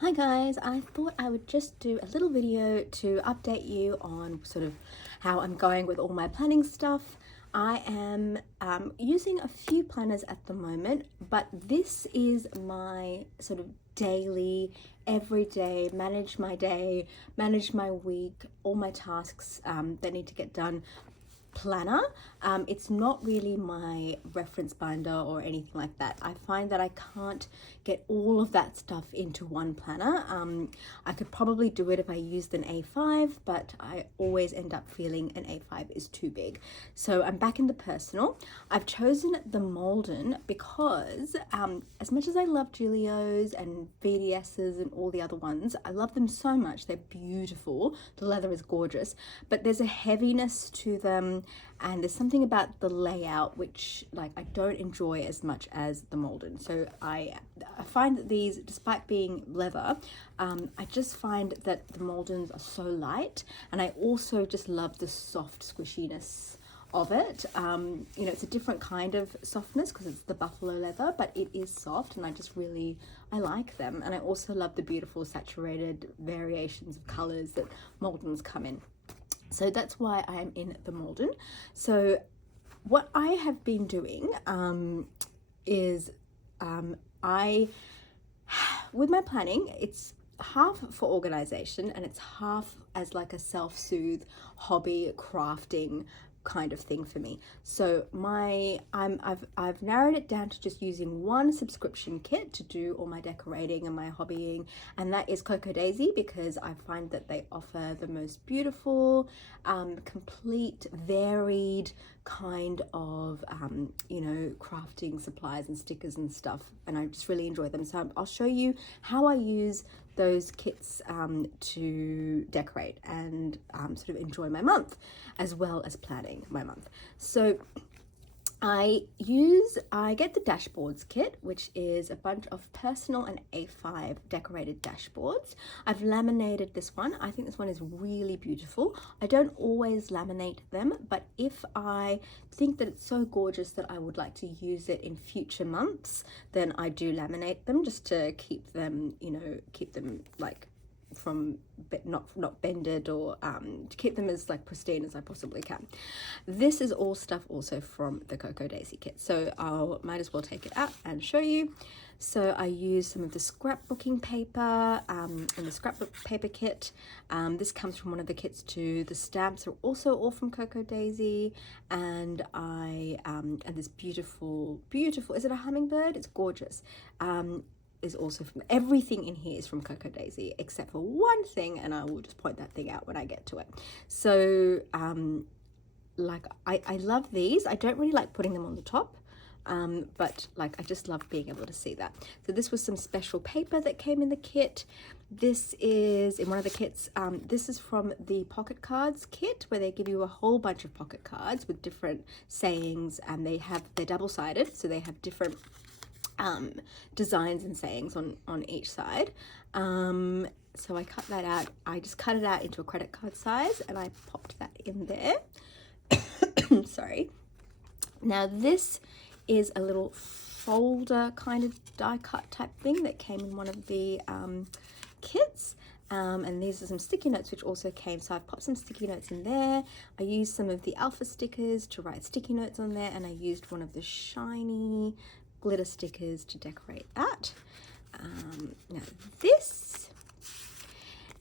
Hi guys, I thought I would just do a little video to update you on sort of how I'm going with all my planning stuff. I am using a few planners at the moment, but this is my sort of daily, everyday, manage my day, manage my week, all my tasks that need to get done planner. It's not really my reference binder or anything like that. I find that I can't get all of that stuff into one planner. I could probably do it if I used an A5, but I always end up feeling an A5 is too big. So I'm back in the Personal. I've chosen the Malden because as much as I love Julio's and VDS's and all the other ones, I love them so much. They're beautiful. The leather is gorgeous, but there's a heaviness to them, and there's something about the layout which I don't enjoy as much as the Malden. So I find that these, despite being leather, I just find that the Maldens are so light, and I also just love the soft squishiness of it. You know, it's a different kind of softness because it's the buffalo leather, but it is soft, and I like them. And I also love the beautiful saturated variations of colors that Maldens come in. So that's why I am in the Malden. So what I have been doing is with my planning, it's half for organization and it's half as like a self-soothe hobby crafting kind of thing for me. So I've narrowed it down to just using one subscription kit to do all my decorating and my hobbying, and that is Cocoa Daisy, because I find that they offer the most beautiful, complete, varied kind of you know, crafting supplies and stickers and stuff, and I just really enjoy them. So I'll show you how I use those kits to decorate and sort of enjoy my month, as well as planning my month. So I get the dashboards kit, which is a bunch of Personal and A5 decorated dashboards. I've laminated this one. I think this one is really beautiful. I don't always laminate them, but if I think that it's so gorgeous that I would like to use it in future months, then I do laminate them just to keep them, you know, keep them like from not bended, or to keep them as like pristine as I possibly can. This is all stuff also from the Cocoa Daisy kit, so I might as well take it out and show you. So I use some of the scrapbooking paper in the scrapbook paper kit. This comes from one of the kits too. The stamps are also all from Cocoa Daisy, and and this beautiful, is it a hummingbird? It's gorgeous. Is also from, everything in here is from Cocoa Daisy except for one thing, and I will just point that thing out when I get to it. So like I love these. I don't really like putting them on the top, but like I just love being able to see that. So this was some special paper that came in the kit. This is in one of the kits. This is from the pocket cards kit, where they give you a whole bunch of pocket cards with different sayings, and they're double-sided, so they have different designs and sayings on each side. So I cut that out. I just cut it out into a credit card size, and I popped that in there. Sorry. Now this is a little folder kind of die cut type thing that came in one of the kits. And these are some sticky notes which also came, so I've popped some sticky notes in there. I used some of the alpha stickers to write sticky notes on there, and I used one of the shiny glitter stickers to decorate that. Now this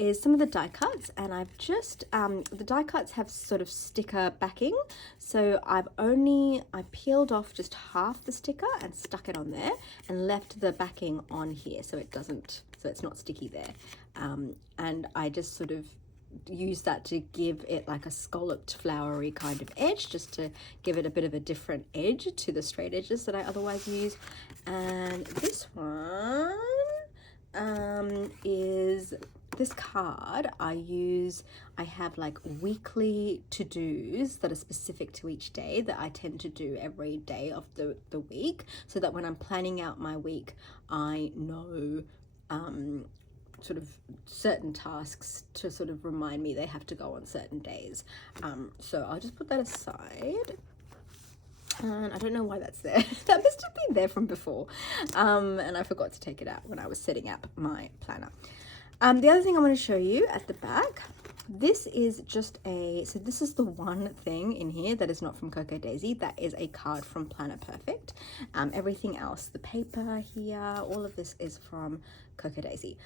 is some of the die cuts, and I've just the die cuts have sort of sticker backing, so I peeled off just half the sticker and stuck it on there and left the backing on here so it's not sticky there. And I just sort of use that to give it like a scalloped flowery kind of edge, just to give it a bit of a different edge to the straight edges that I otherwise use. And this one is this card I have like weekly to-dos that are specific to each day that I tend to do every day of the week, so that when I'm planning out my week, I know sort of certain tasks to sort of remind me they have to go on certain days. So I'll just put that aside. And I don't know why that's there. That must have been there from before. And I forgot to take it out when I was setting up my planner. The other thing I want to show you at the back, this is just so this is the one thing in here that is not from Cocoa Daisy. That is a card from Planner Perfect. Everything else, the paper here, all of this is from Cocoa Daisy.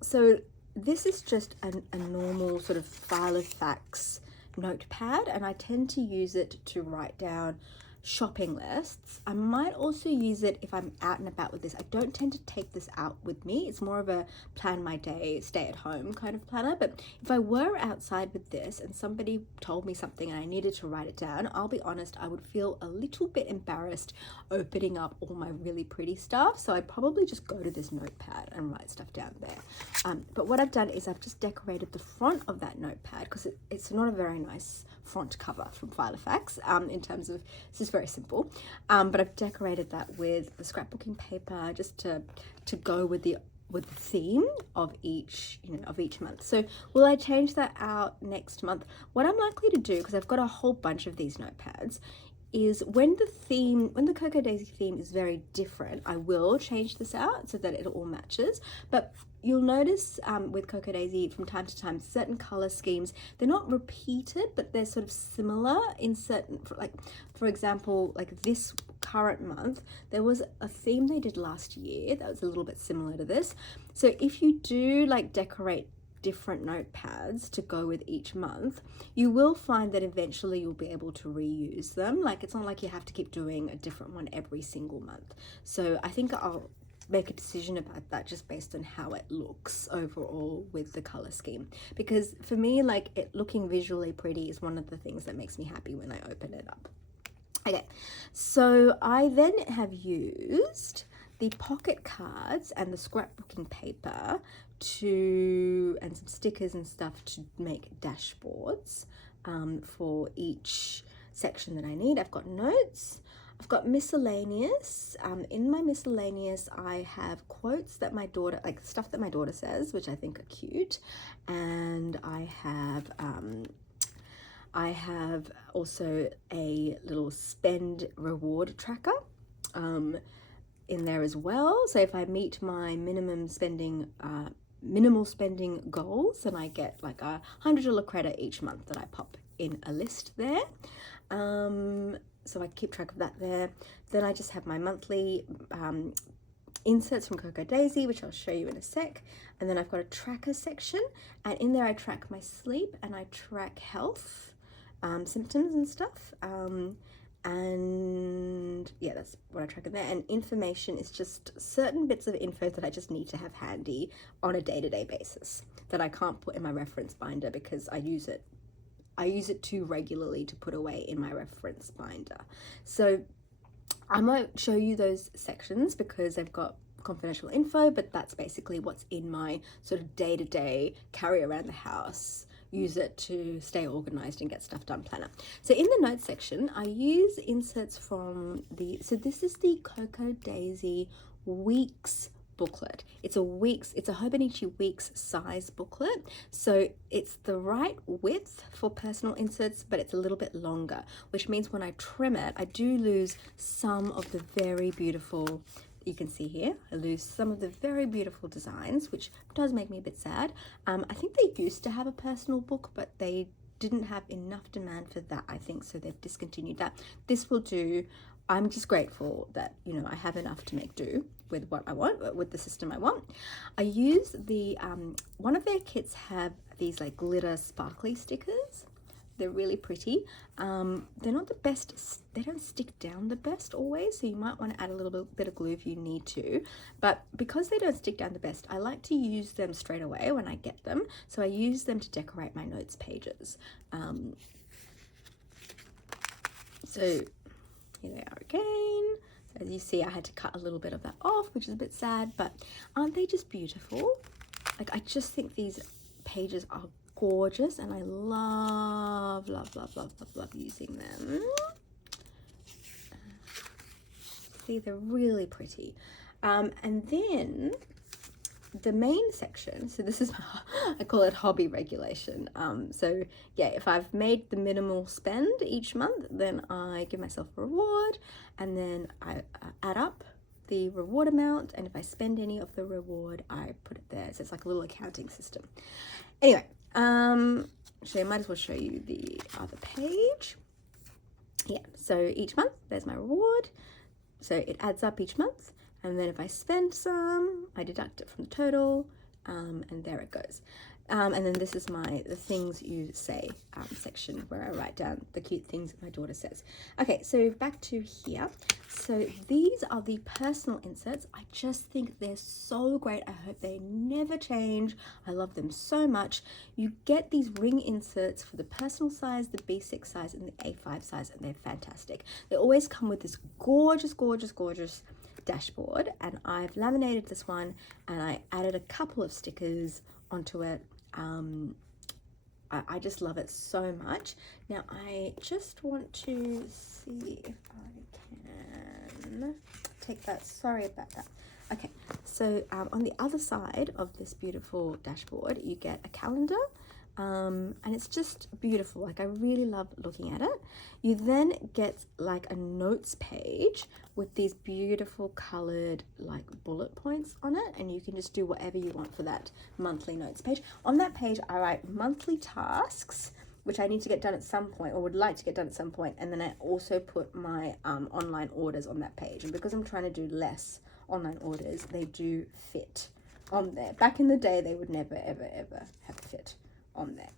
So this is just a normal sort of file of facts notepad, and I tend to use it to write down shopping lists. I might also use it if I'm out and about with this. I don't tend to take this out with me. It's more of a plan my day, stay at home kind of planner. But if I were outside with this and somebody told me something and I needed to write it down, I'll be honest, I would feel a little bit embarrassed opening up all my really pretty stuff. So I'd probably just go to this notepad and write stuff down there. But what I've done is I've just decorated the front of that notepad because it's not a very nice front cover from File of Facts in terms of, this is very simple, but I've decorated that with the scrapbooking paper just to go with the theme of each month. So will I change that out next month? What I'm likely to do, because I've got a whole bunch of these notepads, is when the Cocoa Daisy theme is very different, I will change this out so that it all matches. But you'll notice with Cocoa Daisy from time to time, certain color schemes, they're not repeated, but they're sort of similar in certain, for example, like this current month, there was a theme they did last year that was a little bit similar to this. So if you do like decorate different notepads to go with each month, you will find that eventually you'll be able to reuse them. Like, it's not like you have to keep doing a different one every single month. So I think I'll make a decision about that just based on how it looks overall with the color scheme, because for me, like, it looking visually pretty is one of the things that makes me happy when I open it up. Okay, so I then have used the pocket cards and the scrapbooking paper and some stickers and stuff to make dashboards for each section that I need. I've got notes, I've got miscellaneous. In my miscellaneous, I have quotes that my daughter, like stuff that my daughter says, which I think are cute, and I have also a little spend reward tracker in there as well. So if I meet my minimal spending goals, then I get like $100 credit each month that I pop in a list there. So I keep track of that there. Then I just have my monthly inserts from Cocoa Daisy, which I'll show you in a sec. And then I've got a tracker section, and in there I track my sleep and I track health symptoms and stuff. And yeah, that's what I track in there. And information is just certain bits of info that I just need to have handy on a day-to-day basis that I can't put in my reference binder because I use it too regularly to put away in my reference binder. So I might show you those sections because they've got confidential info, but that's basically what's in my sort of day-to-day carry around the house, use it to stay organized and get stuff done planner. So in the notes section, I use inserts from so this is the Cocoa Daisy Weeks booklet. It's a Hobonichi Weeks size booklet. So it's the right width for personal inserts, but it's a little bit longer, which means when I trim it, I do lose some of the very beautiful, you can see here, I lose some of the very beautiful designs, which does make me a bit sad. I think they used to have a personal book, but they didn't have enough demand for that, I think, so they've discontinued that. This will do. I'm just grateful that, I have enough to make do with what I want, with the system I want. I use one of their kits have these like glitter sparkly stickers. They're really pretty. They're not the best, they don't stick down the best always, so you might want to add a little bit of glue if you need to. But because they don't stick down the best, I like to use them straight away when I get them. So I use them to decorate my notes pages. So here they are again. So as you see, I had to cut a little bit of that off, which is a bit sad, but aren't they just beautiful? Like, I just think these pages are gorgeous, and I love using them. See, they're really pretty. And then the main section, so this is, I call it hobby regulation. So yeah, if I've made the minimal spend each month, then I give myself a reward, and then I add up the reward amount, and if I spend any of the reward, I put it there. So it's like a little accounting system. Anyway, so I might as well show you the other page. Yeah, so each month there's my reward, so it adds up each month, and then if I spend some, I deduct it from the total, and there it goes. And then this is the things you say section, where I write down the cute things that my daughter says. Okay, so back to here. So these are the personal inserts. I just think they're so great. I hope they never change. I love them so much. You get these ring inserts for the personal size, the B6 size, and the A5 size, and they're fantastic. They always come with this gorgeous, gorgeous, gorgeous dashboard, and I've laminated this one, and I added a couple of stickers onto it. I just love it so much. Now I just want to see if I can take that, sorry about that. Okay, so on the other side of this beautiful dashboard, you get a calendar, and it's just beautiful. Like, I really love looking at it. You then get like a notes page with these beautiful colored like bullet points on it, and you can just do whatever you want for that monthly notes page. On that page, I write monthly tasks, which I need to get done at some point, or would like to get done at some point, and then I also put my online orders on that page. And because I'm trying to do less online orders, they do fit on there. Back in the day, they would never ever ever have fit on there.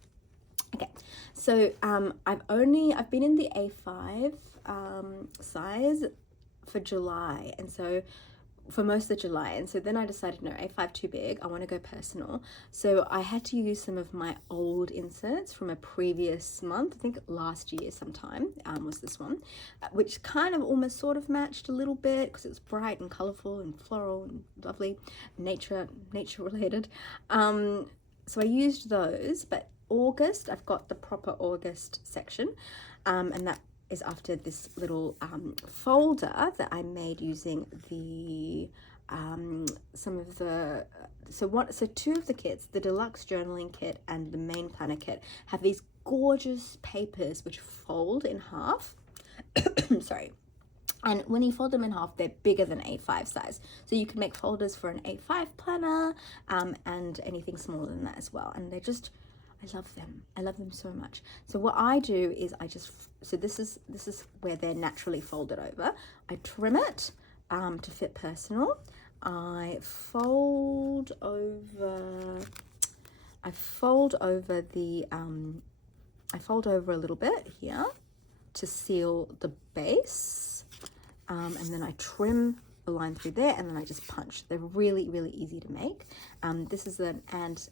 Okay, so I've been in the A5 size for July, and so for most of July, and so then I decided, no, A5 too big, I want to go personal. So I had to use some of my old inserts from a previous month, I think last year sometime, was this one, which kind of almost sort of matched a little bit because it was bright and colorful and floral and lovely, nature related. So I used those, but August, I've got the proper August section, and that is after this little folder that I made using the so two of the kits, the deluxe journaling kit and the main planner kit, have these gorgeous papers which fold in half. Sorry. And when you fold them in half, they're bigger than A5 size. So you can make folders for an A5 planner and anything smaller than that as well. And they're just, I love them. I love them so much. So what I do is so this is where they're naturally folded over. I trim it to fit personal. I fold over a little bit here to seal the base. And then I trim a line through there, and then I just punch. They're really, really easy to make. This is an and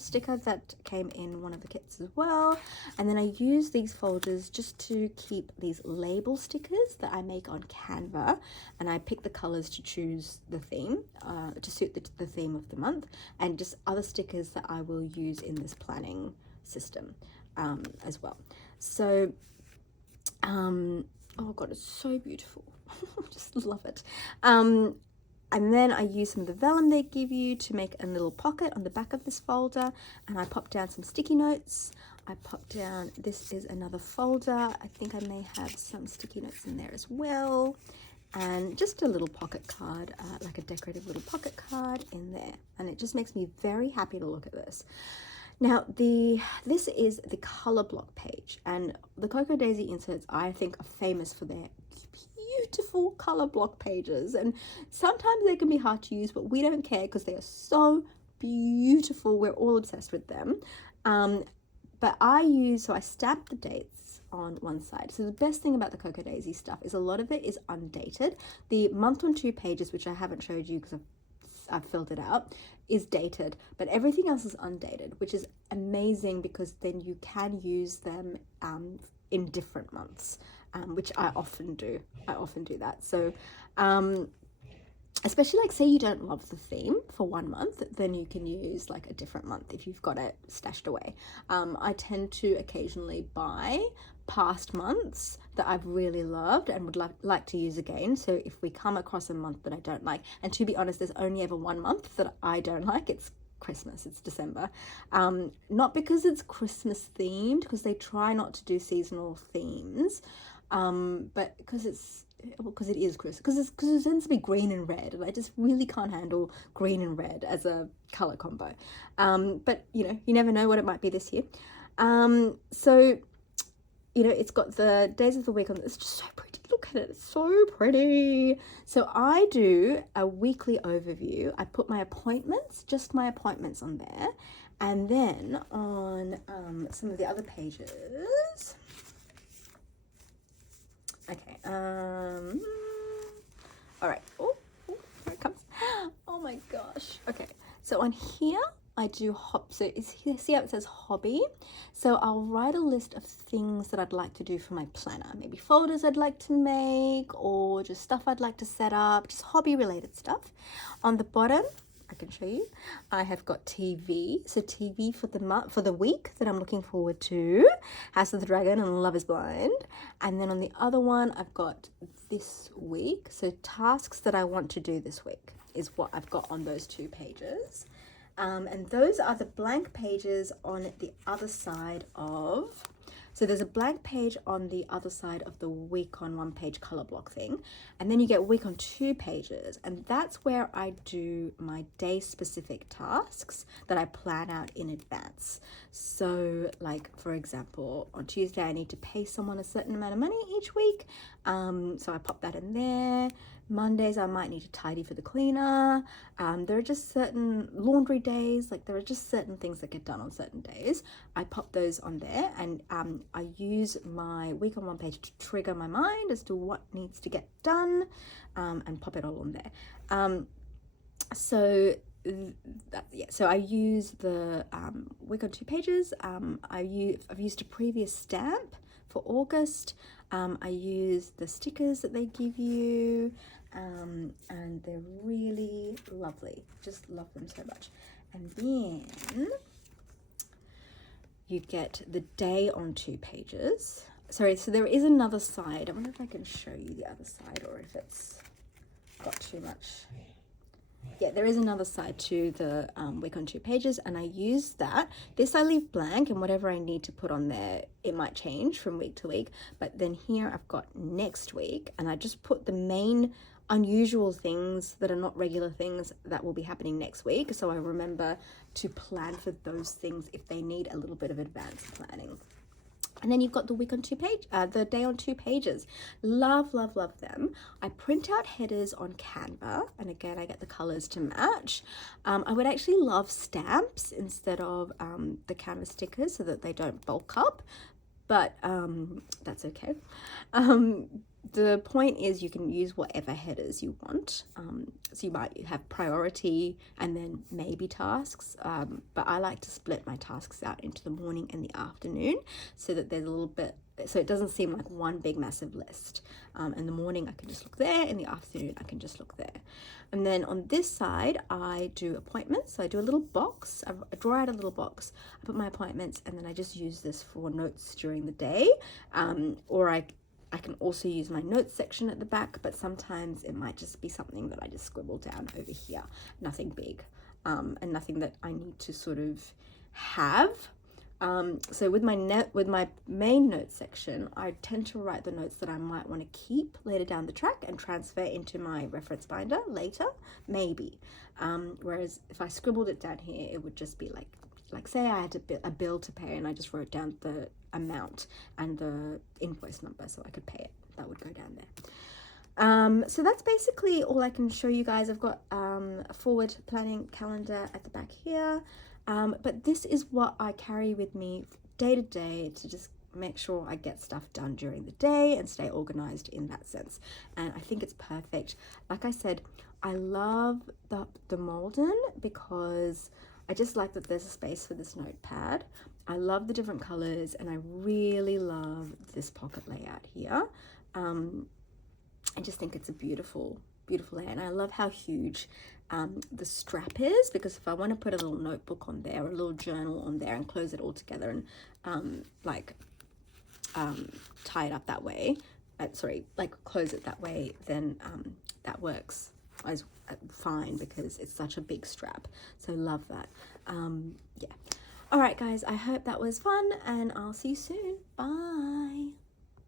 sticker that came in one of the kits as well. And then I use these folders just to keep these label stickers that I make on Canva, and I pick the colors to choose the theme, to suit the theme of the month, and just other stickers that I will use in this planning system as well. So, oh god, it's so beautiful. I just love it. And then I use some of the vellum they give you to make a little pocket on the back of this folder, and I pop down some sticky notes. I pop down, this is another folder. I think I may have some sticky notes in there as well, and just a little pocket card, like a decorative little pocket card in there, and it just makes me very happy to look at this. Now, this is the color block page, and the Cocoa Daisy inserts, I think, are famous for their beautiful color block pages, and sometimes they can be hard to use, but we don't care because they are so beautiful. We're all obsessed with them. But I stamp the dates on one side. So the best thing about the Cocoa Daisy stuff is a lot of it is undated. The month on 2 pages, which I haven't showed you because I've filled it out, is dated, but everything else is undated, which is amazing because then you can use them in different months, which I often do. I often do that. So especially like say you don't love the theme for 1 month, then you can use like a different month if you've got it stashed away. I tend to occasionally buy past months that I've really loved and would like to use again. So if we come across a month that I don't like, and to be honest, there's only ever one month that I don't like, it's Christmas, it's December. Not because it's Christmas themed, because they try not to do seasonal themes, but because it is Christmas, because it tends to be green and red, and I just really can't handle green and red as a color combo. But you never know what it might be this year. So it's got the days of the week on. It's just so pretty. Look at it. It's so pretty. So I do a weekly overview. I put my appointments, just my appointments on there. And then on some of the other pages. Okay. All right. Oh, here it comes. Oh my gosh. Okay. So on here, I do so see how it says hobby? So I'll write a list of things that I'd like to do for my planner. Maybe folders I'd like to make, or just stuff I'd like to set up, just hobby related stuff. On the bottom, I can show you, I have got TV. So TV for the week that I'm looking forward to, House of the Dragon and Love is Blind. And then on the other one, I've got this week. So tasks that I want to do this week is what I've got on those 2 pages. And those are the blank pages on the other side of, so there's a blank page on the other side of the week on 1 page color block thing. And then you get week on 2 pages. And that's where I do my day specific tasks that I plan out in advance. So like, for example, on Tuesday, I need to pay someone a certain amount of money each week. So I pop that in there. Mondays, I might need to tidy for the cleaner. There are just certain laundry days, like there are just certain things that get done on certain days. I pop those on there, and I use my week on 1 page to trigger my mind as to what needs to get done, and pop it all on there. So I use the week on 2 pages. I've used a previous stamp for August. I use the stickers that they give you, and they're really lovely. Just love them so much. And then you get the day on 2 pages. Sorry, so there is another side. I wonder if I can show you the other side, or if it's got too much. Yeah, there is another side to the week on 2 pages, and I use that. This I leave blank, and whatever I need to put on there, it might change from week to week. But then here I've got next week, and I just put the main unusual things that are not regular things that will be happening next week. So I remember to plan for those things if they need a little bit of advanced planning. And then you've got the week on 2 page, the day on 2 pages. Love, love, love them. I print out headers on Canva, and again, I get the colors to match. I would actually love stamps instead of the Canva stickers so that they don't bulk up, but that's okay. The point is you can use whatever headers you want. So you might have priority and then maybe tasks, but I like to split my tasks out into the morning and the afternoon so that there's a little bit, so it doesn't seem like one big massive list. In the morning I can just look there, in the afternoon I can just look there. And then on this side I do appointments. So I do a little box, I draw out a little box, I put my appointments, and then I just use this for notes during the day, or I can also use my notes section at the back, but sometimes it might just be something that I just scribble down over here. Nothing big, and nothing that I need to sort of have. So with my main notes section, I tend to write the notes that I might want to keep later down the track and transfer into my reference binder later, maybe. Whereas if I scribbled it down here, it would just be like say I had a bill to pay and I just wrote down the amount and the invoice number so I could pay it. That would go down there. So that's basically all I can show you guys. I've got a forward planning calendar at the back here, but this is what I carry with me day to day to just make sure I get stuff done during the day and stay organized in that sense. And I think it's perfect. Like I said, I love the Malden because I just like that there's a space for this notepad. I love the different colors, and I really love this pocket layout here. I just think it's a beautiful, beautiful layout, and I love how huge the strap is, because if I want to put a little notebook on there or a little journal on there and close it all together and like tie it up that way, sorry, like close it that way, then that works as fine because it's such a big strap. So love that. Yeah. All right, guys, I hope that was fun, and I'll see you soon. Bye.